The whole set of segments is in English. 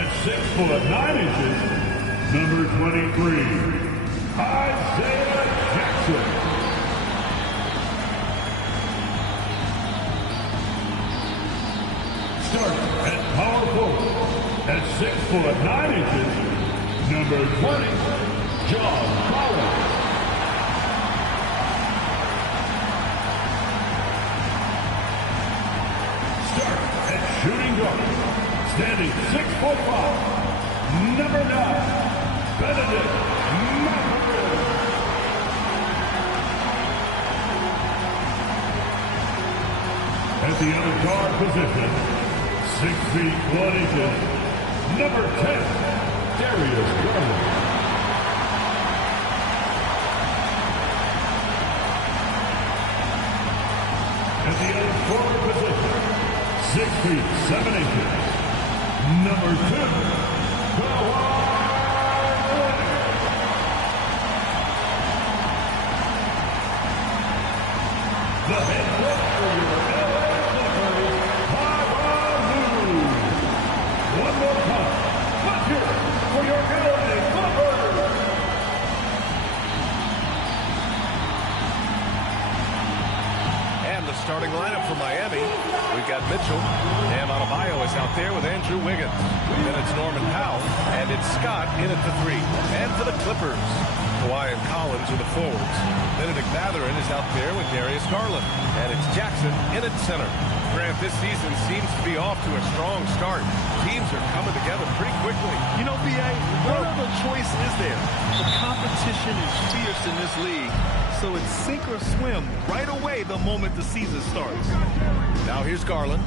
At 6'9", number 23, Isaiah Jackson. Starting at power forward, at 6'9", number 20, John Collins. Starting at shooting guard, standing 6'5", number 9, Benedict Mathurin. At the other guard position, 6 feet 1 inches, number 10, Darius Garland. At the other forward position, 6 feet 7 inches, number 2, Kawhi Leonard. The head coach for your LA Clippers, Tyronn Lue. One more time, let's hear it for your LA Clippers. And the starting lineup for Miami. We've got Mitchell. Bam Adebayo is out there with Andrew Wiggins. Then it's Norman Powell. And it's Scott in at the 3. And for the Clippers, Kawhi and Collins are the forwards. Benedict Mathurin is out there with Darius Garland. And it's Jackson in at center. Grant, this season seems to be off to a strong start. Teams are coming together pretty quickly. You know, B.A., what other choice is there? The competition is fierce in this league. So it's sink or swim right away the moment the season starts. Now here's Garland.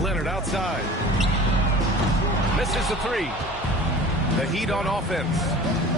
Leonard outside. Misses the 3. The Heat on offense.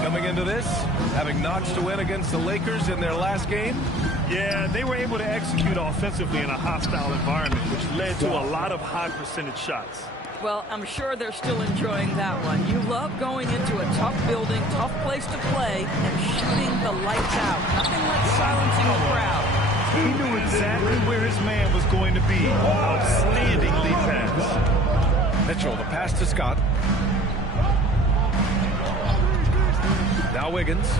Coming into this, having notched a win against the Lakers in their last game. Yeah, they were able to execute offensively in a hostile environment, which led to a lot of high percentage shots. Well, I'm sure they're still enjoying that one. You love going into a tough building, tough place to play, and shooting the lights out. Nothing like silencing the crowd. He knew exactly where his man was going to be. Outstanding lead pass. Mitchell, the pass to Scott. Now Wiggins.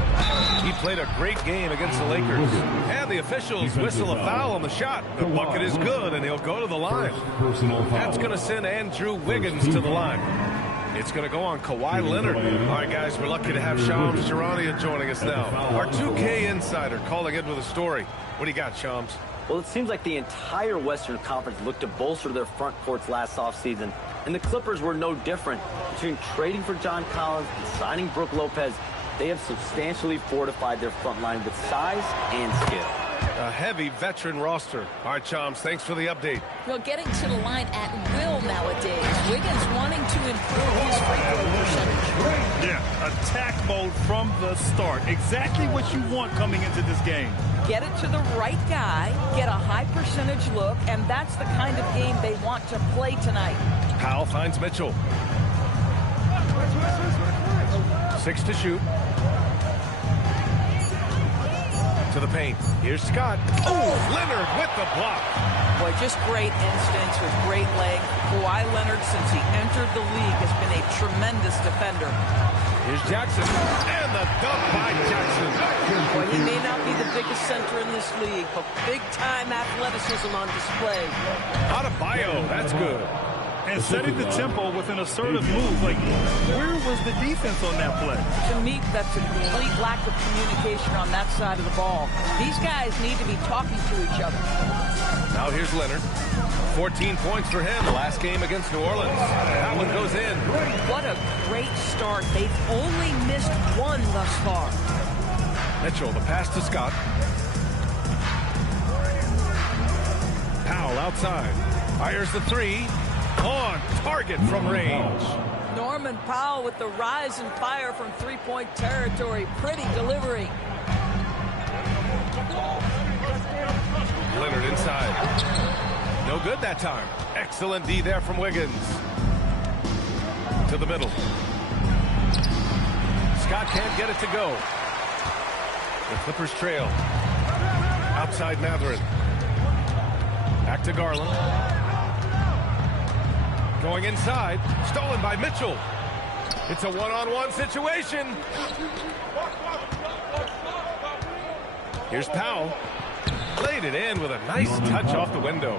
He played a great game against the Lakers. And the officials whistle a foul on the shot. The bucket is good, and he'll go to the line. That's going to send Andrew Wiggins to the line. It's going to go on Kawhi Leonard. All right, guys, we're lucky to have Shams Charania joining us now. Our 2K insider calling in with a story. What do you got, Shams? Well, it seems like the entire Western Conference looked to bolster their front courts last offseason, and the Clippers were no different. Between trading for John Collins and signing Brook Lopez, they have substantially fortified their front line with size and skill. A heavy veteran roster. All right, Chomps, thanks for the update. Well, getting to the line at will nowadays. Wiggins wanting to improve his free throw percentage. Yeah, attack mode from the start. Exactly what you want coming into this game. Get it to the right guy, get a high percentage look, and that's the kind of game they want to play tonight. Powell finds Mitchell. 6 to shoot. To the paint. Here's Scott. Oh, Leonard with the block. Boy, just great instincts with great leg. Kawhi Leonard, since he entered the league, has been a tremendous defender. Here's Jackson. And the dunk by Jackson. Well, he may not be the biggest center in this league, but big-time athleticism on display. Adebayo, that's good. And setting the tempo with an assertive move. Like, where was the defense on that play? To me, that's a complete lack of communication on that side of the ball. These guys need to be talking to each other. Now here's Leonard. 14 points for him last game against New Orleans. That one goes in. What a great start. They've only missed one thus far. Mitchell, the pass to Scott. Powell outside. Fires the 3. On target from range. Norman Powell with the rise and fire from three-point territory. Pretty delivery. Leonard inside. No good that time. Excellent D there from Wiggins. To the middle. Scott can't get it to go. The Clippers trail. Outside Mathurin. Back to Garland. Going inside. Stolen by Mitchell. It's a one-on-one situation. Here's Powell. Laid it in with a nice touch off the window.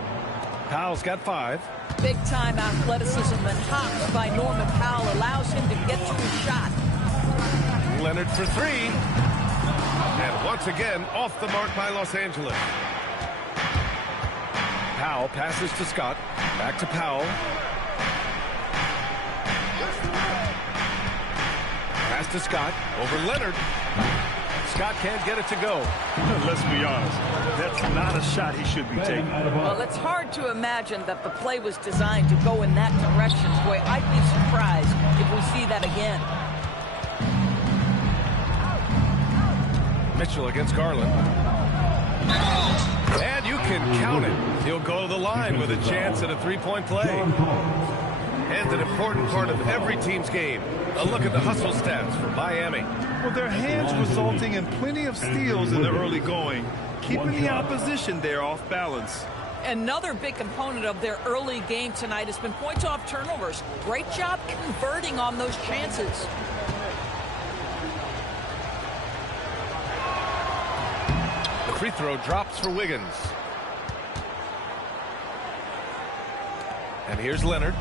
Powell's got 5. Big-time athleticism and hops by Norman Powell allows him to get to his shot. Leonard for 3. And once again, off the mark by Los Angeles. Powell passes to Scott. Back to Powell. Pass to Scott. Over Leonard. Scott can't get it to go. Let's be honest. That's not a shot he should be taking. Well, it's hard to imagine that the play was designed to go in that direction. Boy, I'd be surprised if we see that again. Mitchell against Garland. And you can count it. He'll go to the line with a chance at a 3-point play. And an important part of every team's game. A look at the hustle stats for Miami. Well, their hands resulting in plenty of steals in the early going, keeping the opposition there off balance. Another big component of their early game tonight has been points off turnovers. Great job converting on those chances. The free throw drops for Wiggins. And here's Leonard.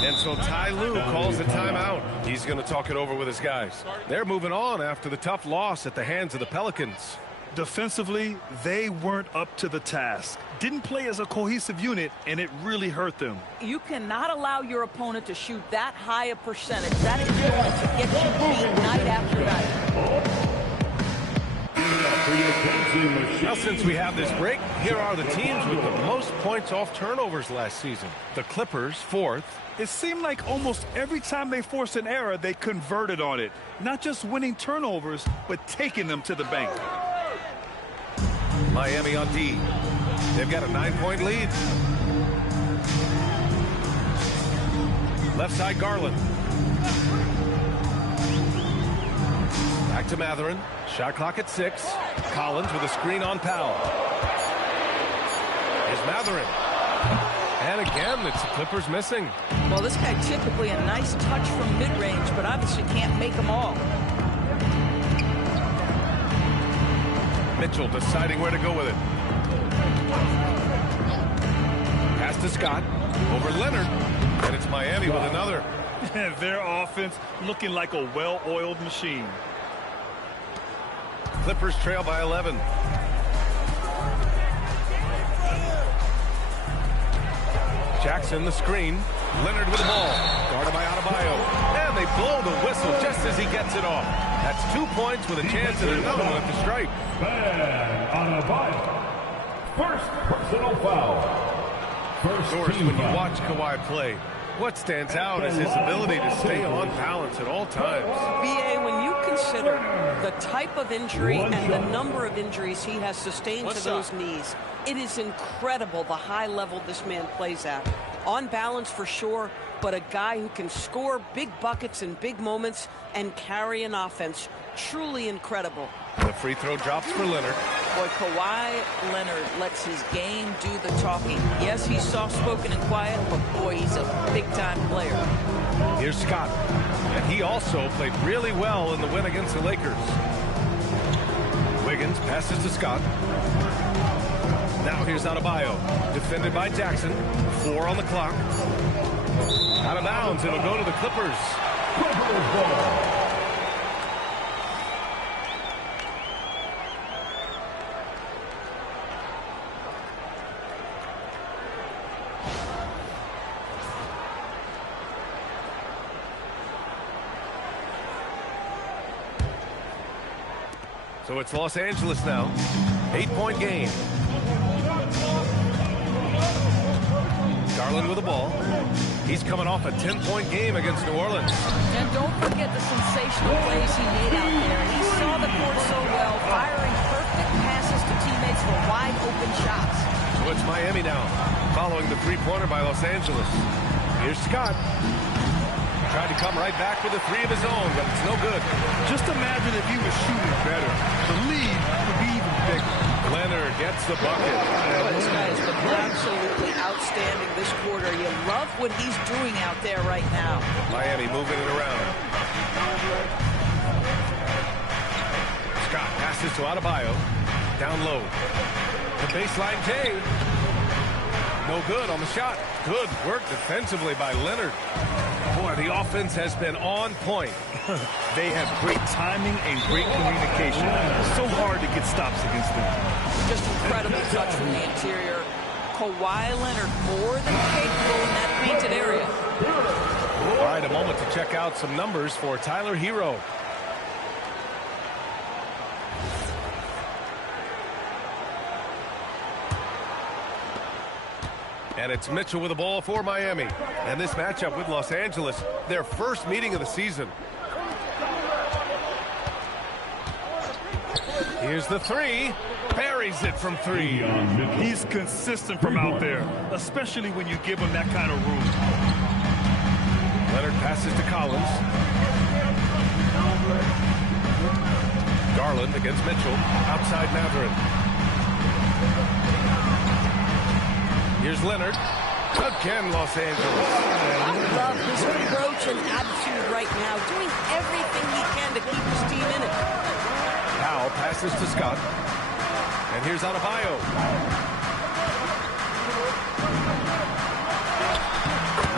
And so Ty Lue calls a timeout. He's going to talk it over with his guys. They're moving on after the tough loss at the hands of the Pelicans. Defensively, they weren't up to the task. Didn't play as a cohesive unit, and it really hurt them. You cannot allow your opponent to shoot that high a percentage. That is going to get you beat night after night. Now, since we have this break, here are the teams with the most points off turnovers last season. The Clippers, 4th. It seemed like almost every time they forced an error, they converted on it. Not just winning turnovers, but taking them to the bank. Miami on D. They've got a 9-point lead. Left side, Garland. Back to Mathurin. Shot clock at 6. Collins with a screen on Powell. Here's Mathurin. And again, it's the Clippers missing. Well, this guy typically a nice touch from mid-range, but obviously can't make them all. Mitchell deciding where to go with it. Pass to Scott. Over Leonard. And it's Miami with another. Their offense looking like a well-oiled machine. Clippers trail by 11. Jackson the screen. Leonard with the ball. Guarded by Adebayo. And they blow the whistle just as he gets it off. That's 2 points with a chance at another one at the stripe. Bam Adebayo. First personal foul. Of course, when you watch Kawhi play, what stands out is his ability to stay on balance at all times. BA, when you consider the type of injury and the number of injuries he has sustained to those knees, it is incredible the high level this man plays at. On balance for sure, but a guy who can score big buckets in big moments and carry an offense. Truly incredible. The free throw drops for Leonard. Boy, Kawhi Leonard lets his game do the talking. Yes, he's soft-spoken and quiet, but boy, he's a big-time player. Here's Scott. And he also played really well in the win against the Lakers. Wiggins passes to Scott. Now here's Adebayo. Defended by Jackson. 4 on the clock. Out of bounds. It'll go to the Clippers. Clippers ball. So it's Los Angeles now. 8-point game. Garland with the ball. He's coming off a 10-point game against New Orleans. And don't forget the sensational plays he made out there. He saw the court so well, firing perfect passes to teammates for wide-open shots. So it's Miami now, following the three-pointer by Los Angeles. Here's Scott. Tried to come right back with a 3 of his own, but it's no good. Just imagine if he was shooting better. The lead would be even bigger. Leonard gets the bucket. Boy, this guy has been absolutely outstanding this quarter. You love what he's doing out there right now. Miami moving it around. Scott passes to Adebayo. Down low. The baseline K. No good on the shot. Good work defensively by Leonard. Boy, the offense has been on point. They have great timing and great communication. So hard to get stops against them. Just incredible touch from the interior. Kawhi Leonard more than capable in that painted area. All right, a moment to check out some numbers for Tyler Hero. And it's Mitchell with the ball for Miami. And this matchup with Los Angeles, their first meeting of the season. Here's the three. Buries it from three. He's consistent from out there, especially when you give him that kind of room. Leonard passes to Collins. Garland against Mitchell. Outside Mathurin. Here's Leonard. Again, Los Angeles. I love his approach and attitude right now, doing everything he can to keep his team in it. Powell passes to Scott. And here's Adebayo.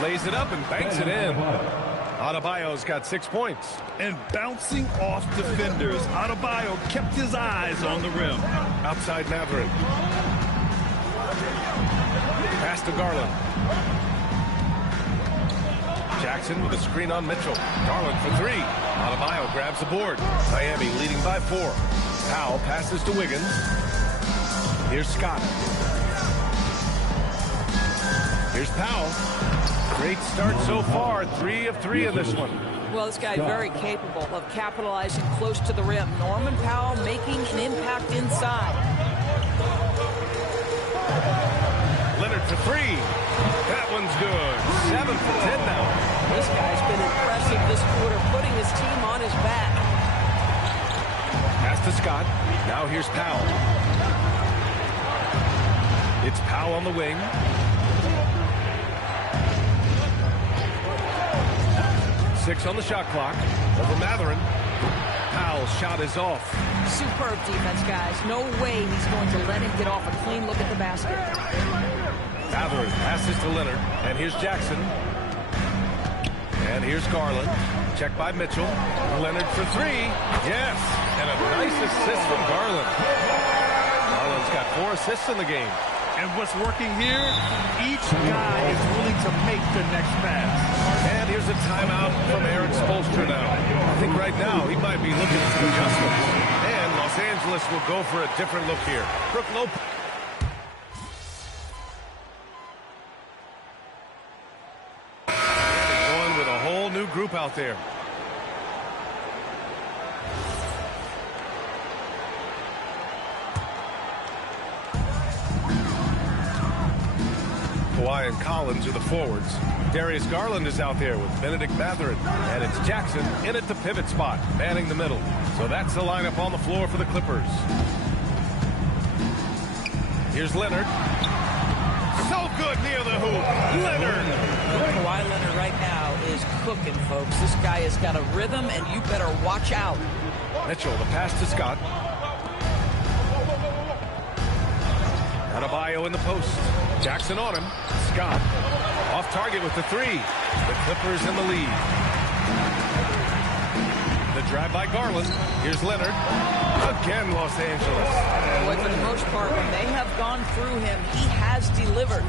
Lays it up and banks it in. Adebayo's got 6 points. And bouncing off defenders, Adebayo kept his eyes on the rim. Outside Mathurin. Pass to Garland. Jackson with a screen on Mitchell. Garland for three. Adebayo grabs the board. Miami leading by 4. Powell passes to Wiggins. Here's Scott. Here's Powell. Great start so far. 3 of 3 in this one. Well, this guy's very capable of capitalizing close to the rim. Norman Powell making an impact inside. Leonard for three. That one's good. 7 for 10 now. This guy's been impressive this quarter, putting his team on his back. Pass to Scott. Now here's Powell. It's Powell on the wing. Six on the shot clock. Over Mathurin. Powell's shot is off. Superb defense, guys. No way he's going to let him get off a clean look at the basket. Mathurin passes to Leonard. And here's Jackson. And here's Garland. Check by Mitchell. Leonard for three. Yes. And a nice assist from Garland. Garland's got 4 assists in the game. And what's working here, each guy is willing to make the next pass. And here's a timeout from Aaron Spoelstra now. I think right now he might be looking for adjustments. And Los Angeles will go for a different look here. Brook Lopez. Going with a whole new group out there. Kawhi and Collins are the forwards. Darius Garland is out there with Benedict Mathurin. And it's Jackson in at the pivot spot, manning the middle. So that's the lineup on the floor for the Clippers. Here's Leonard. So good near the hoop. Leonard. Kawhi Leonard right now is cooking, folks. This guy has got a rhythm, and you better watch out. Mitchell, the pass to Scott. Adebayo in the post. Jackson on him. Scott off target with the three. The Clippers in the lead. The drive by Garland. Here's Leonard. Again, Los Angeles. Boy, for the most part, when they have gone through him, he has delivered.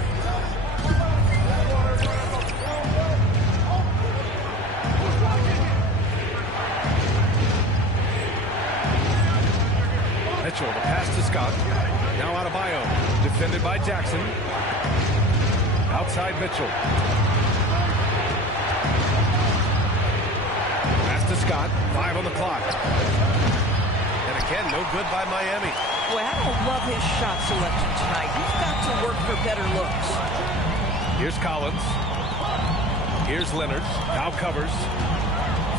Mitchell, the pass to Scott. Now Adebayo, defended by Jackson. Outside Mitchell. Pass to Scott. 5 on the clock. And again, no good by Miami. Boy, I don't love his shot selection tonight. He's got to work for better looks. Here's Collins. Here's Leonard. Now covers.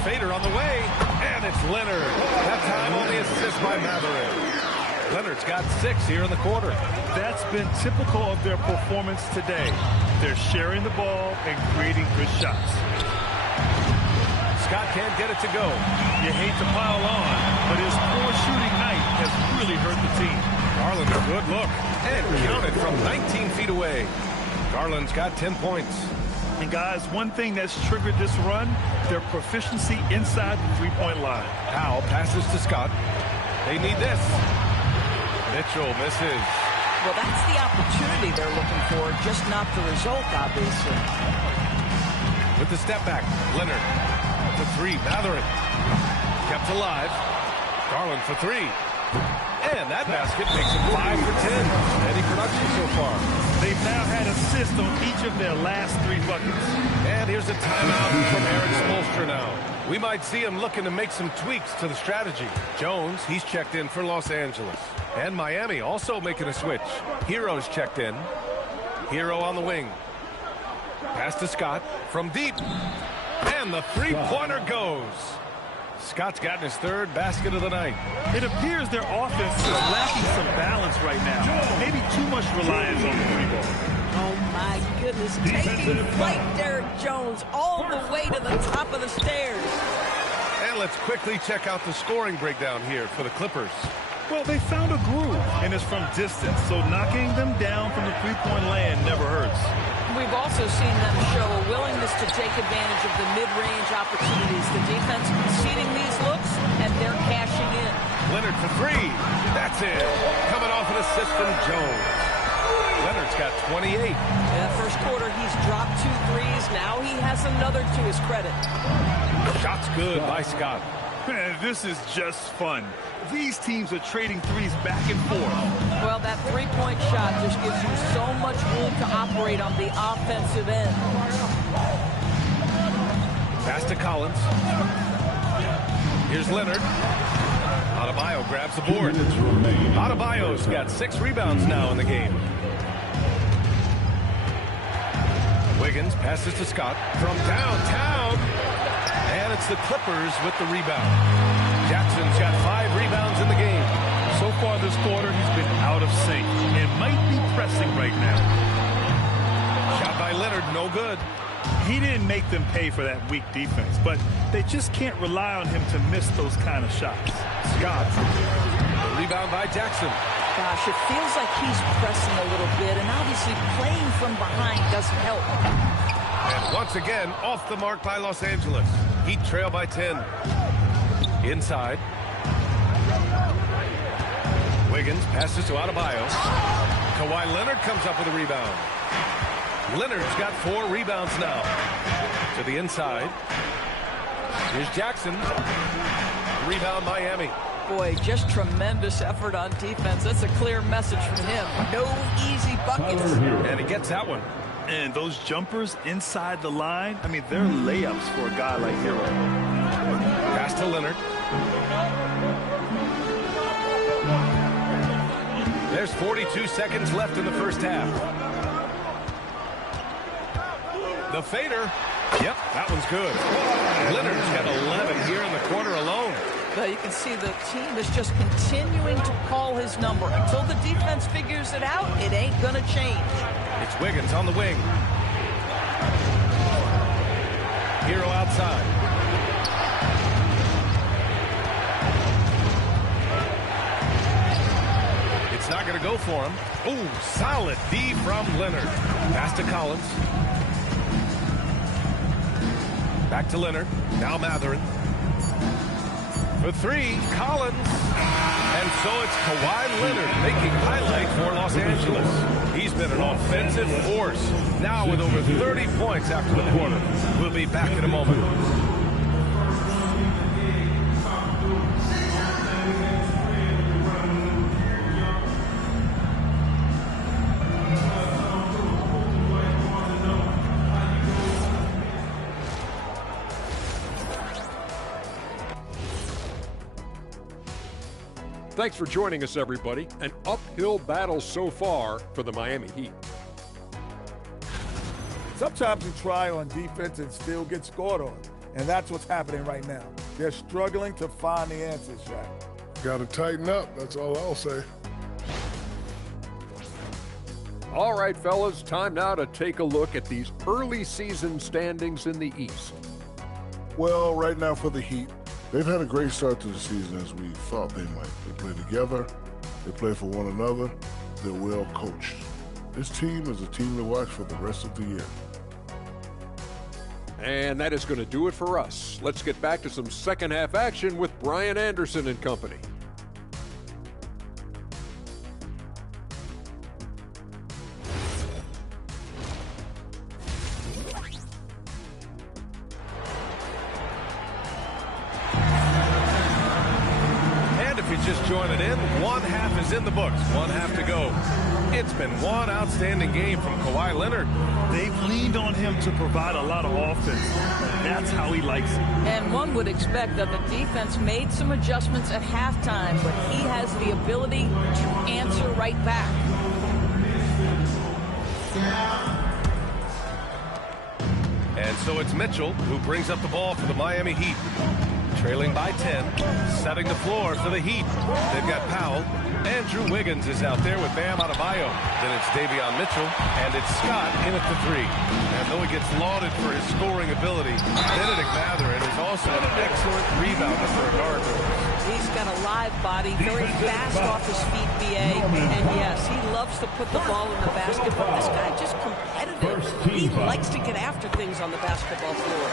Fader on the way. And it's Leonard. That time on the assist by Mathurin. Leonard's got 6 here in the quarter. That's been typical of their performance today. They're sharing the ball and creating good shots. Scott can't get it to go. You hate to pile on, but his poor shooting night has really hurt the team. Garland, a good look. And counted from 19 feet away. Garland's got 10 points. And guys, one thing that's triggered this run, their proficiency inside the three-point line. Powell passes to Scott. They need this. Mitchell misses. Well, that's the opportunity they're looking for, just not the result, obviously. With the step back, Leonard for 3. Mathurin kept alive. Garland for 3. And that basket makes it 5 for 10. Any production so far? They've now had assists on each of their last 3 buckets. And here's a timeout from Erik Spoelstra now. We might see him looking to make some tweaks to the strategy. Jones, he's checked in for Los Angeles. And Miami also making a switch. Hero's checked in. Hero on the wing. Pass to Scott from deep. And the three-pointer goes. Scott's gotten his 3rd basket of the night. It appears their offense is lacking some balance right now. Maybe too much reliance on the three ball. Oh, my goodness. Taking flight, Derek Jones, all the way to the top of the stairs. And let's quickly check out the scoring breakdown here for the Clippers. Well, they found a groove, and it's from distance, so knocking them down from the three-point land never hurts. We've also seen them show a willingness to take advantage of the mid-range opportunities. The defense conceding these looks, and they're cashing in. Leonard for 3. That's it. Coming off an assist from Jones. Leonard's got 28. First quarter, he's dropped 2 threes. Now he has another to his credit. Shot's good by Scott. Man, this is just fun. These teams are trading threes back and forth. Well, that three-point shot just gives you so much room to operate on the offensive end. Pass to Collins. Here's Leonard. Adebayo grabs the board. Adebayo's got 6 rebounds now in the game. Wiggins passes to Scott from downtown. And it's the Clippers with the rebound. Jackson's got 5 rebounds in the game. So far this quarter, he's been out of sync and might be pressing right now. Shot by Leonard, no good. He didn't make them pay for that weak defense, but they just can't rely on him to miss those kind of shots. Scott, the rebound by Jackson. Gosh, it feels like he's pressing a little bit, and obviously playing from behind doesn't help. And once again, off the mark by Los Angeles. Heat trail by 10. Inside. Wiggins passes to Adebayo. Kawhi Leonard comes up with a rebound. Leonard's got 4 rebounds now. To the inside. Here's Jackson. Rebound Miami. Boy, just tremendous effort on defense. That's a clear message from him. No easy buckets. And he gets that one. And those jumpers inside the line, I mean, they're layups for a guy like Hero. Pass to Leonard. There's 42 seconds left in the first half. The fader. Yep, that one's good. Leonard's got 11 here in the quarter alone. Well, you can see the team is just continuing to call his number. Until the defense figures it out, it ain't going to change. It's Wiggins on the wing. Hero outside. It's not going to go for him. Ooh, solid D from Leonard. Pass to Collins. Back to Leonard. Now Mathurin. For 3, Collins. And so it's Kawhi Leonard making highlight for Los Angeles. He's been an offensive force. Now with over 30 points after the quarter. We'll be back in a moment. Thanks for joining us, everybody. An uphill battle so far for the Miami Heat. Sometimes you try on defense and still get scored on, and that's what's happening right now. They're struggling to find the answers, Shaq. Got to tighten up, that's all I'll say. All right, fellas, time now to take a look at these early season standings in the East. Well, right now for the Heat, they've had a great start to the season as we thought they might. They play together, they play for one another, they're well coached. This team is a team to watch for the rest of the year. And that is going to do it for us. Let's get back to some second half action with Brian Anderson and company. Just joining in, one half is in the books, one half to go. It's been one outstanding game from Kawhi Leonard. They've leaned on him to provide a lot of offense. That's how he likes it. And one would expect that the defense made some adjustments at halftime, but he has the ability to answer right back. And so it's Mitchell who brings up the ball for the Miami Heat. Trailing by 10, setting the floor for the Heat. They've got Powell. Andrew Wiggins is out there with Bam Adebayo. Then it's Davion Mitchell, and it's Scott in at the 3. And though he gets lauded for his scoring ability, Benedict Mathurin is also an excellent rebounder for a guard. He's got a live body, very fast off his feet, B.A. And yes, he loves to put the ball in the basket, but this guy just competitive. He likes to get after things on the basketball floor.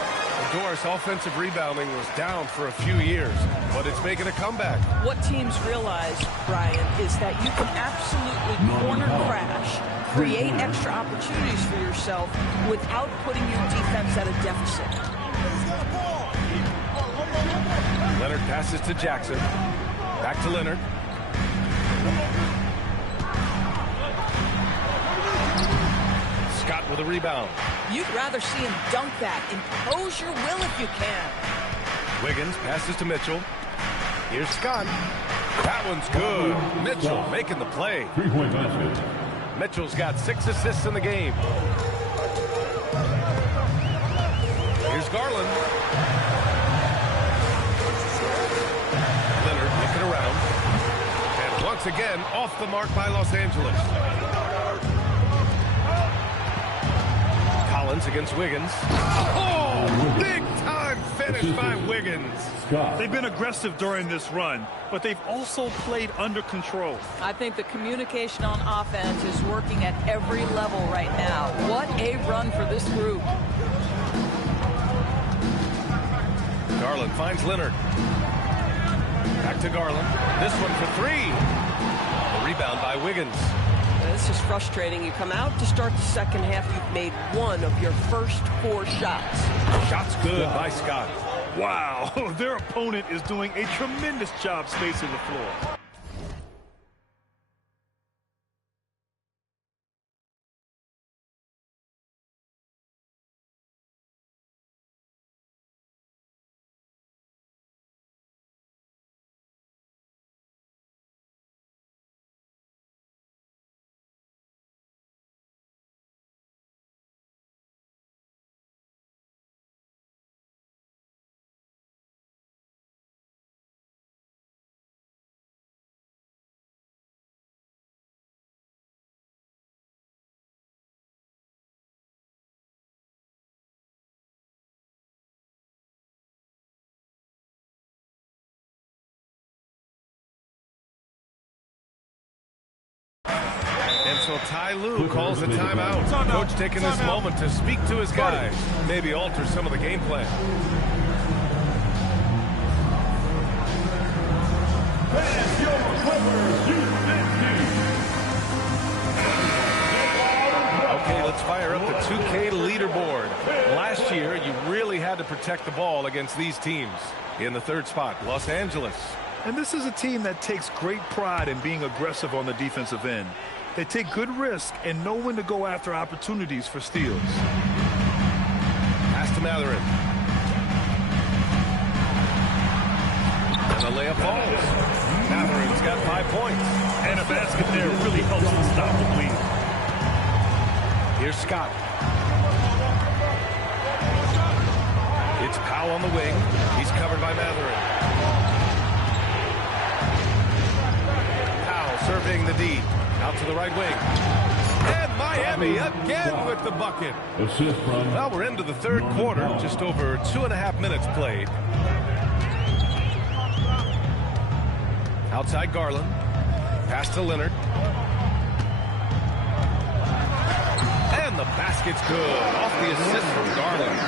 Doris' offensive rebounding was down for a few years, but it's making a comeback. What teams realize, Brian, is that you can absolutely corner crash, create extra opportunities for yourself without putting your defense at a deficit. Leonard passes to Jackson. Back to Leonard. Scott with a rebound. You'd rather see him dunk that. Impose your will if you can. Wiggins passes to Mitchell. Here's Scott. That one's good. Mitchell making the play. Three-point basket. Mitchell's got 6 assists in the game. Here's Garland. Leonard looking around. And once again, off the mark by Los Angeles. Collins against Wiggins. Oh, big time finish by Wiggins. They've been aggressive during this run, but they've also played under control. I think the communication on offense is working at every level right now. What a run for this group. Garland finds Leonard. Back to Garland. This one for 3. A rebound by Wiggins. This is frustrating. You come out to start the second half, you've made one of your first 4 shots. Shots good by Scott. Wow, their opponent is doing a tremendous job spacing the floor. And so Ty Lue calls a timeout. Coach taking this moment to speak to his guys, maybe alter some of the game plan. Okay, let's fire up the 2K leaderboard. Last year, you really had to protect the ball against these teams. In the 3rd spot, Los Angeles. And this is a team that takes great pride in being aggressive on the defensive end. They take good risk and know when to go after opportunities for steals. Pass to Mathurin. And the layup falls. Mathurin's got 5 points. And a basket there really helps to stop the bleed. Here's Scott. It's Powell on the wing. He's covered by Mathurin. Powell surveying the D. Out to the right wing. And Miami again with the bucket. Assist from. Well, we're into the third quarter, just over 2.5 minutes played. Outside Garland. Pass to Leonard. And the basket's good. Off the assist from Garland.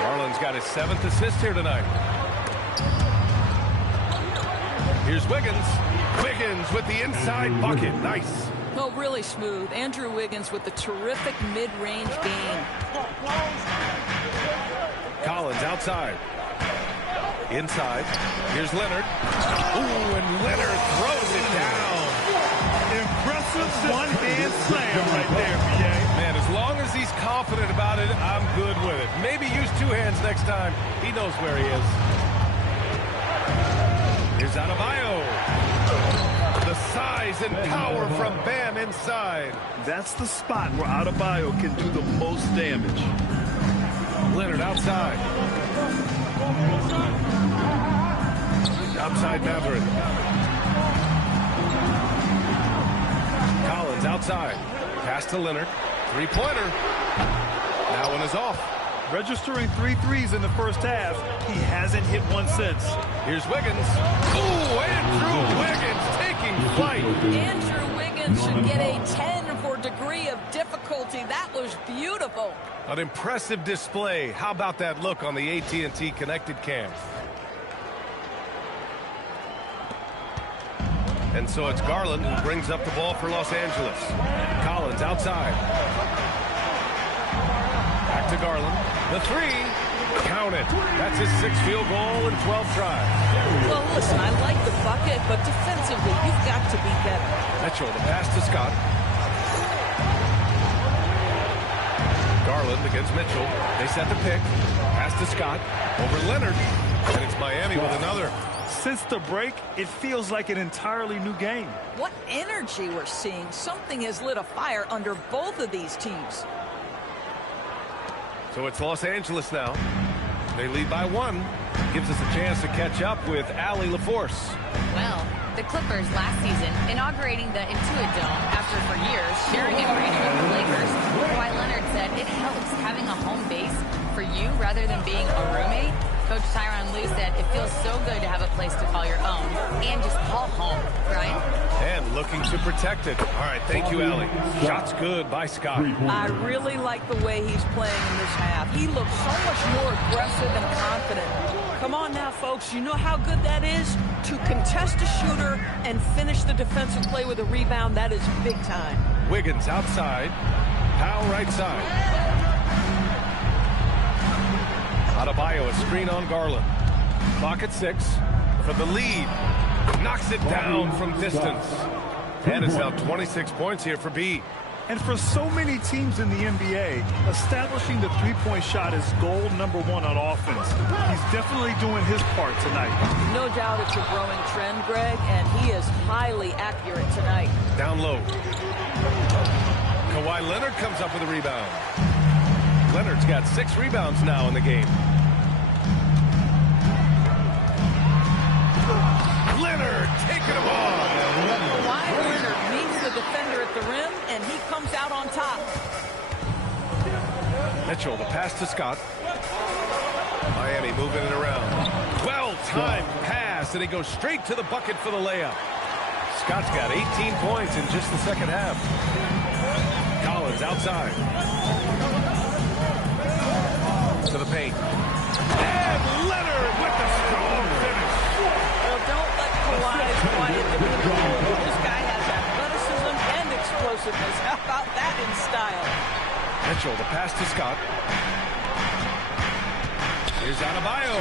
Garland's got his 7th assist here tonight. Here's Wiggins. Wiggins with the inside bucket. Nice. Well, really smooth. Andrew Wiggins with the terrific mid-range game. Collins outside. Inside. Here's Leonard. Ooh, and Leonard throws it down. Impressive one-hand slam right there, BA. Man, as long as he's confident about it, I'm good with it. Maybe use 2 hands next time. He knows where he is. Here's Adebayo. The size and power from Bam inside. That's the spot where Adebayo can do the most damage. Leonard outside. Outside Mathurin. Collins outside. Pass to Leonard. Three-pointer. That one is off. Registering 3 threes in the first half. He hasn't hit one since. Here's Wiggins. Ooh, Andrew Wiggins taking flight. Andrew Wiggins should get a 10 for degree of difficulty. That was beautiful. An impressive display. How about that look on the AT&T connected cam? And so it's Garland who brings up the ball for Los Angeles. Collins outside. Back to Garland. The 3. Count it. That's his 6th field goal in 12 tries. Well, listen, I like the bucket, but defensively, you've got to be better. Mitchell, the pass to Scott. Garland against Mitchell. They set the pick. Pass to Scott. Over Leonard. And it's Miami with another. Since the break, it feels like an entirely new game. What energy we're seeing. Something has lit a fire under both of these teams. So it's Los Angeles now. They lead by 1. Gives us a chance to catch up with Allie LaForce. Well, the Clippers last season inaugurating the Intuit Dome after for years sharing an arena with the Lakers. Kawhi Leonard said it helps having a home base for you rather than being a roommate. Coach Tyronn Lue said it feels so good to have a place to call your own and just call home, Brian. And looking to protect it. All right, thank you, Allie. Shots good by Scott. I really like the way he's playing in this half. He looks so much more aggressive and confident. Come on now, folks. You know how good that is? To contest a shooter and finish the defensive play with a rebound, that is big time. Wiggins outside. Powell right side. Adebayo, a screen on Garland. Clock at 6 for the lead. Knocks it down from distance. And it's now 26 points here for B. And for so many teams in the NBA, establishing the three-point shot is goal number 1 on offense. He's definitely doing his part tonight. No doubt it's a growing trend, Greg, and he is highly accurate tonight. Down low. Kawhi Leonard comes up with a rebound. Leonard's got 6 rebounds now in the game. Leonard taking him on. Kawhi Leonard meets the defender at the rim, and he comes out on top. Mitchell, the pass to Scott. Miami moving it around. Well-timed pass, and he goes straight to the bucket for the layup. Scott's got 18 points in just the second half. Collins outside. To the paint. And Leonard with the strong finish. Well, don't let Kawhi's quiet demeanor. This guy has athleticism and explosiveness. How about that in style? Mitchell, the pass to Scott. Here's Adebayo.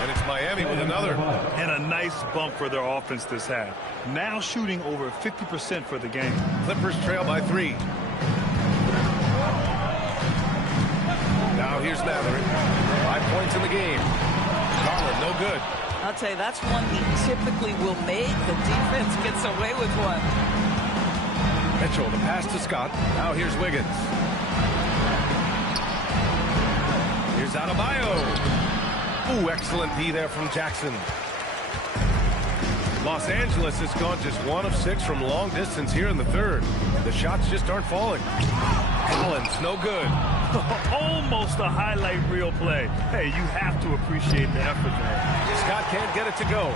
And it's Miami with another. And a nice bump for their offense this half. Now shooting over 50% for the game. Clippers trail by 3. Now here's Mathurin. 5 points in the game. Garland, no good. I'll tell you, that's one he typically will make. The defense gets away with one. Mitchell, the pass to Scott. Now here's Wiggins. Here's Adebayo. Ooh, excellent D there from Jackson. Los Angeles has gone just 1 of 6 from long distance here in the third. The shots just aren't falling. Collins, no good. Almost a highlight reel play. Hey, you have to appreciate the effort there. Scott can't get it to go.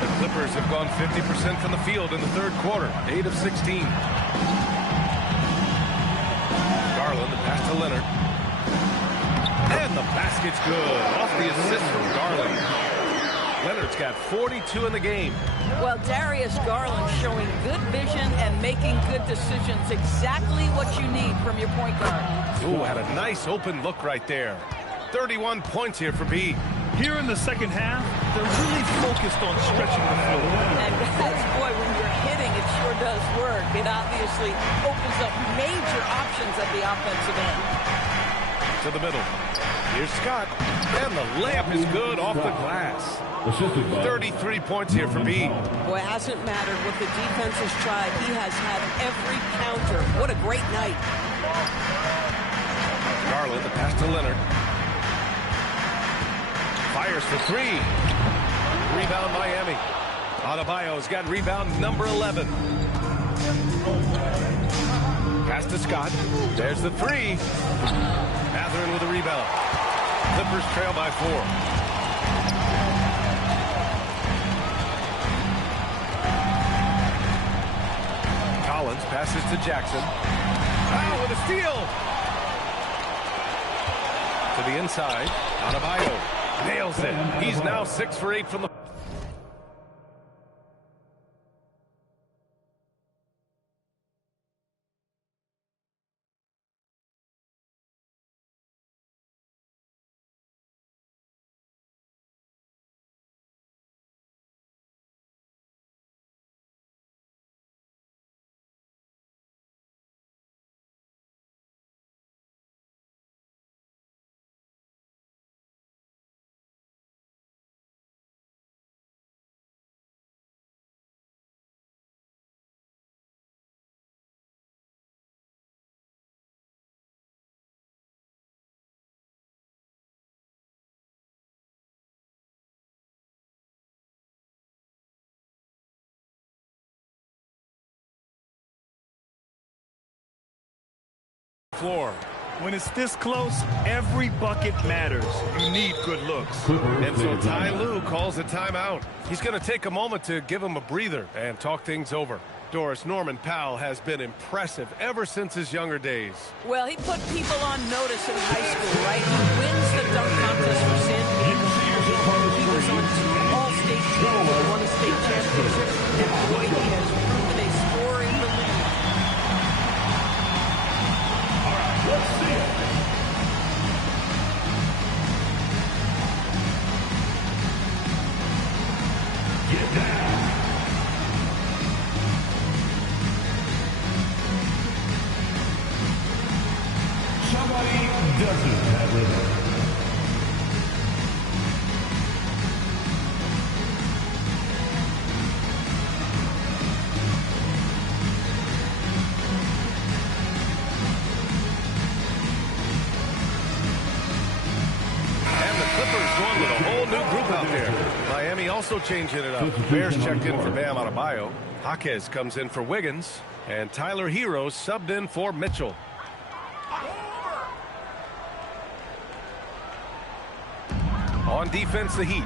The Clippers have gone 50% from the field in the third quarter, 8 of 16. Garland, the pass to Leonard. And the basket's good. Off the assist from Garland. Leonard's got 42 in the game. Well, Darius Garland showing good vision and making good decisions. Exactly what you need from your point guard. Ooh, had a nice open look right there. 31 points here for B. Here in the second half, they're really focused on stretching the floor. And guys, boy, when you're hitting, it sure does work. It obviously opens up major options at the offensive end. To the middle. Here's Scott. And the layup is good off the glass. 33 points here for B. Boy, it hasn't mattered what the defense has tried. He has had every counter. What a great night. Garland, the pass to Leonard. Fires for 3. Rebound Miami. Adebayo's got rebound number 11. Pass to Scott. There's the 3. Mathurin with a rebound. Clippers trail by 4. Collins passes to Jackson. With a steal. To the inside. Adebayo nails it. He's now 6 for 8 from the... floor. When it's this close, every bucket matters. You need good looks. And so Ty Lue calls a timeout. He's going to take a moment to give him a breather and talk things over. Doris, Norman Powell has been impressive ever since his younger days. Well, he put people on notice in high school, right? He wins the dunk contest for San Diego. He was on 2 all-state teams and won a state championship. And boy, he has proven a scorer in the league. Let's see it. Get down. Somebody doesn't have rhythm. Also changing it up. Bears checked in for Bam Adebayo. Jaquez comes in for Wiggins. And Tyler Herro subbed in for Mitchell. On defense, the Heat.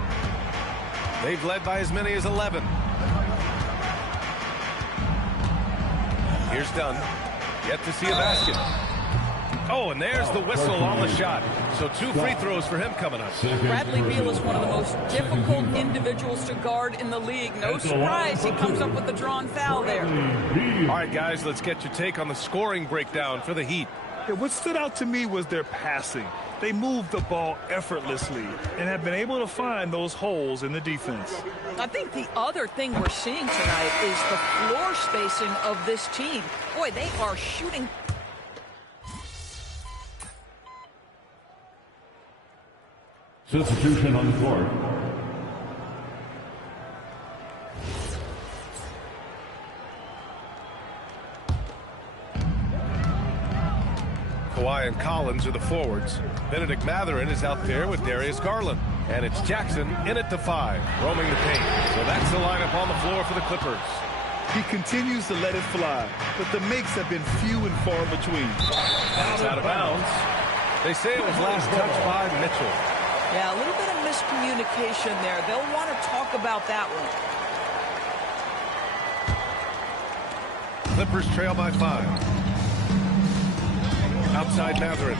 They've led by as many as 11. Here's Dunn. Yet to see a basket. Oh, and there's the whistle on the shot. So 2 free throws for him coming up. Bradley Beal is one of the most difficult individuals to guard in the league. No surprise he comes up with the drawn foul there. All right, guys, let's get your take on the scoring breakdown for the Heat. Yeah, what stood out to me was their passing. They moved the ball effortlessly and have been able to find those holes in the defense. I think the other thing we're seeing tonight is the floor spacing of this team. Boy, they are shooting. Substitution on the court. Kawhi Ryan Collins are the forwards. Benedict Mathurin is out there with Darius Garland. And it's Jackson in at the 5, roaming the paint. So that's the lineup on the floor for the Clippers. He continues to let it fly, but the makes have been few and far between. It's out of bounds. They say it was last touched by Mitchell. Yeah, a little bit of miscommunication there. They'll want to talk about that one. Clippers trail by 5. Outside Mathurin.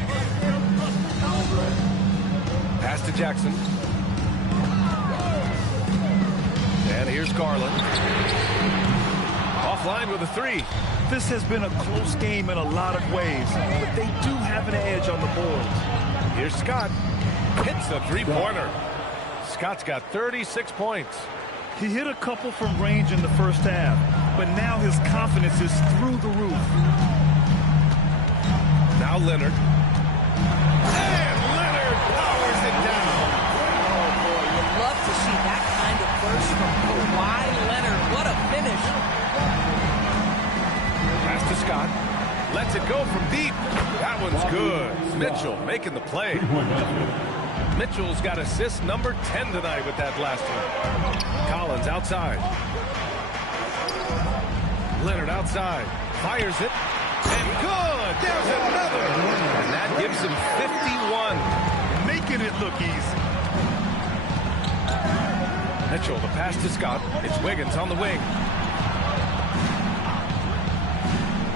Pass to Jackson. And here's Garland. Offline with a 3. This has been a close game in a lot of ways, but they do have an edge on the boards. Here's Scott. Hits a 3-pointer. Scott's got 36 points. He hit a couple from range in the first half, but now his confidence is through the roof. Now Leonard. And Leonard powers it down. Oh, boy, you'd love to see that kind of burst from Kawhi Leonard. What a finish. Pass to Scott. Lets it go from deep. That one's good. Mitchell making the play. Mitchell's got assist number 10 tonight with that last one. Collins outside. Leonard outside. Fires it. And good. There's another. And that gives him 51. Making it look easy. Mitchell, the pass to Scott. It's Wiggins on the wing.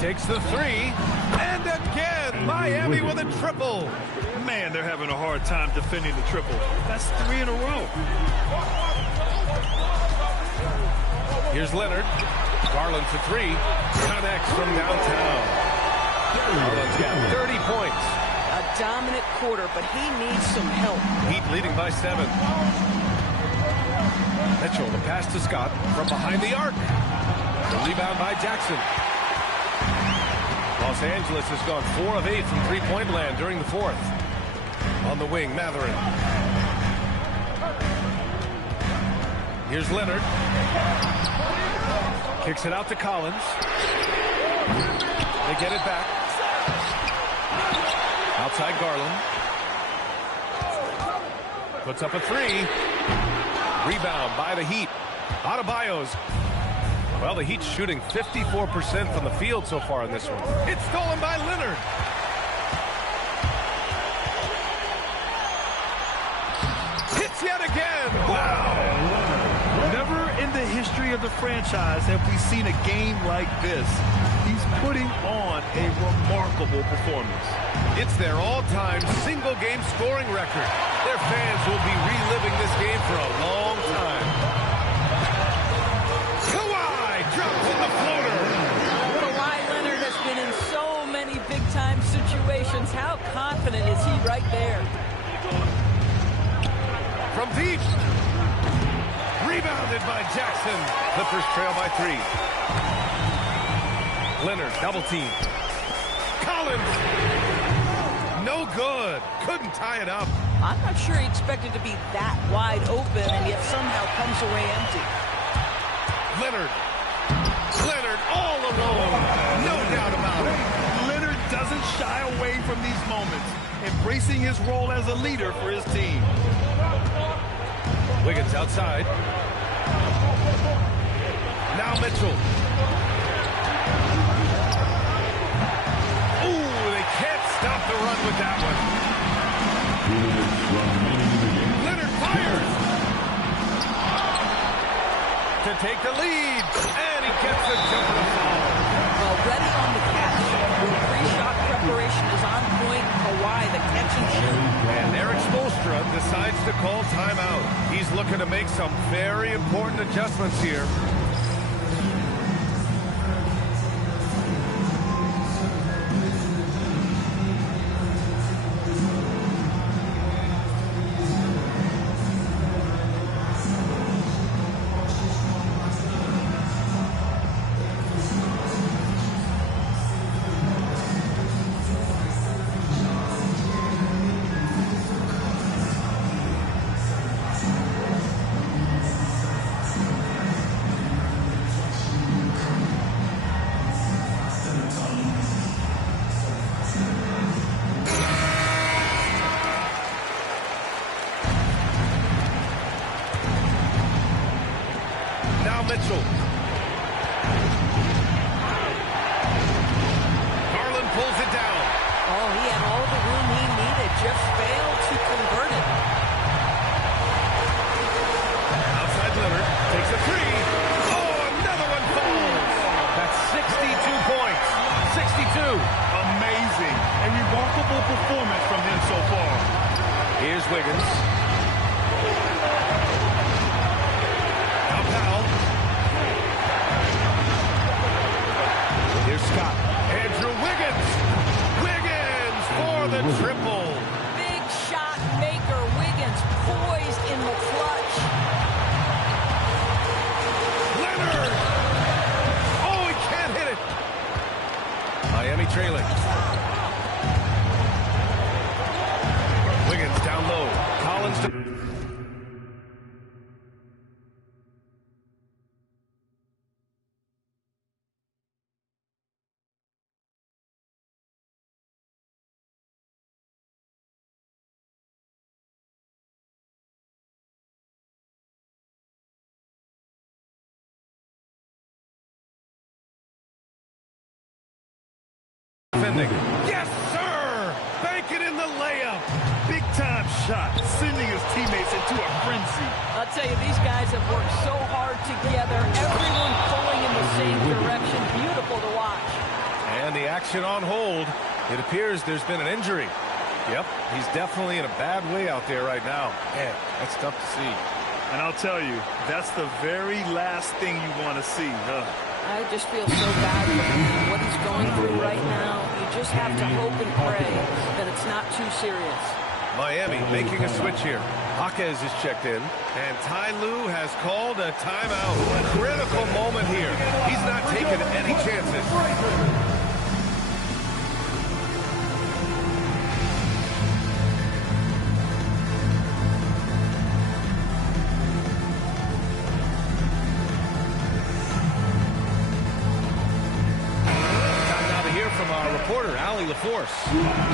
Takes the 3. And again, Miami with a triple. Man, they're having a hard time defending the triple. That's 3 in a row. Here's Leonard. Garland for 3. Connects from downtown. Garland's got 30 points. A dominant quarter, but he needs some help. Heat leading by 7. Mitchell, the pass to Scott from behind the arc. The rebound by Jackson. Los Angeles has gone 4 of 8 from three-point land during the 4th. On the wing, Mathurin. Here's Leonard. Kicks it out to Collins. They get it back. Outside Garland. Puts up a 3. Rebound by the Heat. Adebayo's. Well, the Heat's shooting 54% from the field so far in this one. It's stolen by Leonard. Hits yet again. Wow. Never in the history of the franchise have we seen a game like this. He's putting on a remarkable performance. It's their all-time single-game scoring record. Their fans will be reliving this game for a long time. Kawhi drops in the floater. Kawhi Leonard has been in so many big-time situations. How confident is he right there? From deep. Rebounded by Jackson. Clippers trail by 3. Leonard double team. Collins. No good. Couldn't tie it up. I'm not sure he expected to be that wide open and yet somehow comes away empty. Leonard. Leonard all alone. No doubt about it. Leonard doesn't shy away from these moments, embracing his role as a leader for his team. Wiggins outside. Now Mitchell. Ooh, they can't stop the run with that one. Leonard fires. To take the lead. And he gets the jumper to fall. Well, ready on the catch. The pre-shot preparation is on point. Kawhi, the catch and shoot. And Eric Spoelstra decides to call timeout. He's looking to make some very important adjustments here. Mitchell. Garland pulls it down. Oh, he had all the room he needed, just failed to convert it. Outside Leonard, takes a three. Oh, another one falls. That's 62 points. 62. Amazing. A remarkable performance from him so far. Here's Wiggins. Now Powell. Here's Scott. Andrew Wiggins. Wiggins for the triple. Big shot maker, Wiggins, poised in the clutch. Leonard. Oh, he can't hit it. Miami trailing. Wiggins down low. Collins to... defending. Yes, sir! Bank it in the layup. Big time shot, sending his teammates into a frenzy. I'll tell you, these guys have worked so hard together. Everyone pulling in the same direction. Beautiful to watch. And the action on hold. It appears there's been an injury. Yep, he's definitely in a bad way out there right now. Man, that's tough to see. And I'll tell you, that's the very last thing you want to see, huh? I just feel so bad for him, what he's going through right now. You just have to hope and pray that it's not too serious. Miami making a switch here. Jaquez is checked in. And Ty Lue has called a timeout. A critical moment here. He's not taking any chances. Reporter Allie LaForce.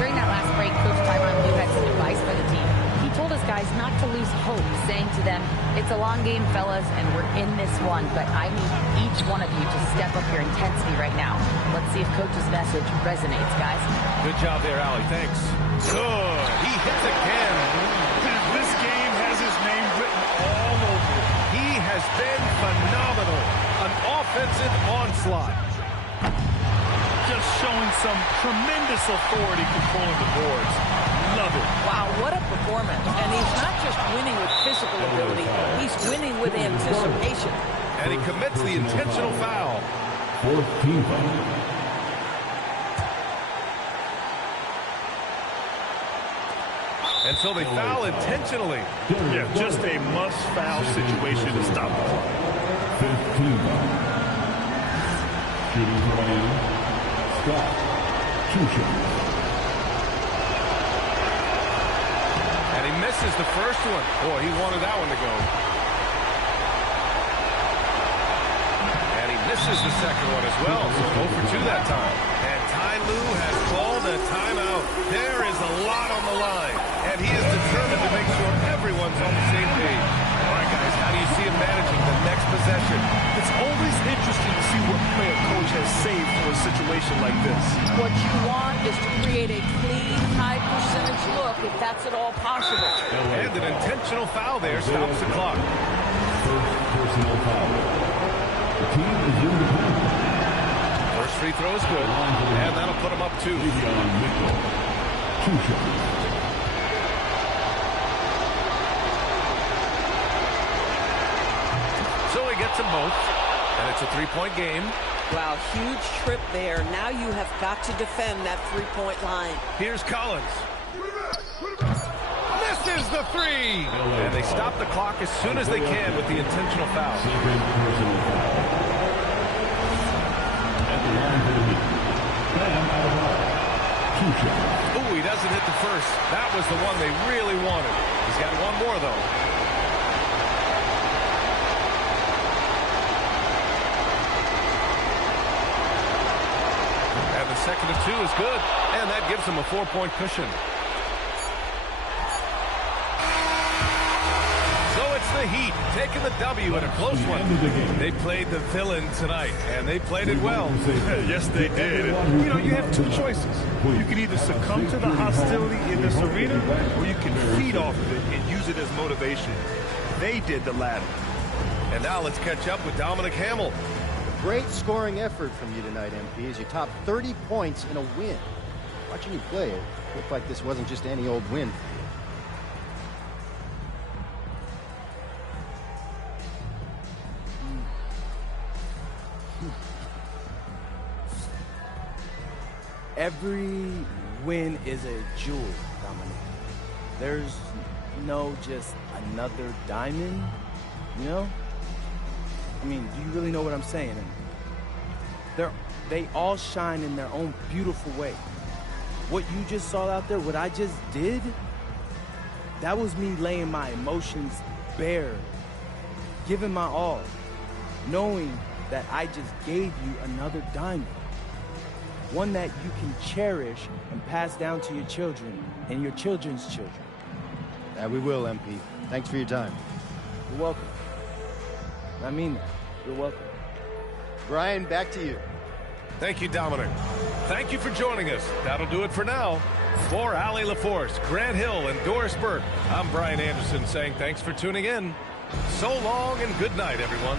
During that last break, Coach Tyronn Lue had some advice for the team. He told his guys not to lose hope, saying to them, "It's a long game, fellas, and we're in this one, but I need each one of you to step up your intensity right now." Let's see if Coach's message resonates, guys. Good job there, Allie. Thanks. Good. He hits again. This game has his name written all over it. He has been phenomenal. An offensive onslaught. Just showing some tremendous authority controlling the boards. Love it. Wow, what a performance. And he's not just winning with physical ability, he's winning with anticipation. And he commits the intentional foul. Fourth team foul. And so they foul intentionally. Yeah, just a must-foul situation to stop the clock. Fifth team foul. Shooting for Miami. Scott. 2 shots. And he misses the first one. Boy, he wanted that one to go. And he misses the second one as well. So 0 for 2 that time. And Ty Lue has called a timeout. There is a lot on the line. And he is determined to make sure everyone's on the same page. All right, guys, how do you see him managing the next possession? It's always interesting to see what player coach has saved for a situation like this. What you want is to create a clean, high-percentage look, if that's at all possible. And an intentional foul there stops the clock. First personal foul. The team is in the penalty. First free throw is good, and that'll put him up 2. Mitchell. 2 shots. So he gets them both, and it's a 3-point game. Wow, huge trip there. Now you have got to defend that 3-point line. Here's Collins. Misses the 3! And they stop the clock as soon as they can with the intentional foul. Second personal foul. At the line for the Heat. Bam Adebayo. 2 shots. Ooh, he doesn't hit the first. That was the one they really wanted. He's got one more, though. Second of 2 is good, and that gives him a 4-point cushion. So it's the Heat taking the W in a close one. They played the villain tonight, and they played it well. Yes, they did. And, you have two choices. You can either succumb to the hostility in this arena, or you can feed off of it and use it as motivation. They did the latter. And now let's catch up with Dominic Hamill. Great scoring effort from you tonight, MP, as you topped 30 points in a win. Watching you play, it looked like this wasn't just any old win. Every win is a jewel, Dominic. There's no just another diamond, you know? I mean, do you really know what I'm saying? They all shine in their own beautiful way. What you just saw out there, what I just did, that was me laying my emotions bare, giving my all, knowing that I just gave you another diamond. One that you can cherish and pass down to your children and your children's children. We will, MP. Thanks for your time. You're welcome. I mean that. You're welcome. Brian, back to you. Thank you, Dominic. Thank you for joining us. That'll do it for now. For Allie LaForce, Grant Hill, and Doris Burke, I'm Brian Anderson saying thanks for tuning in. So long and good night, everyone.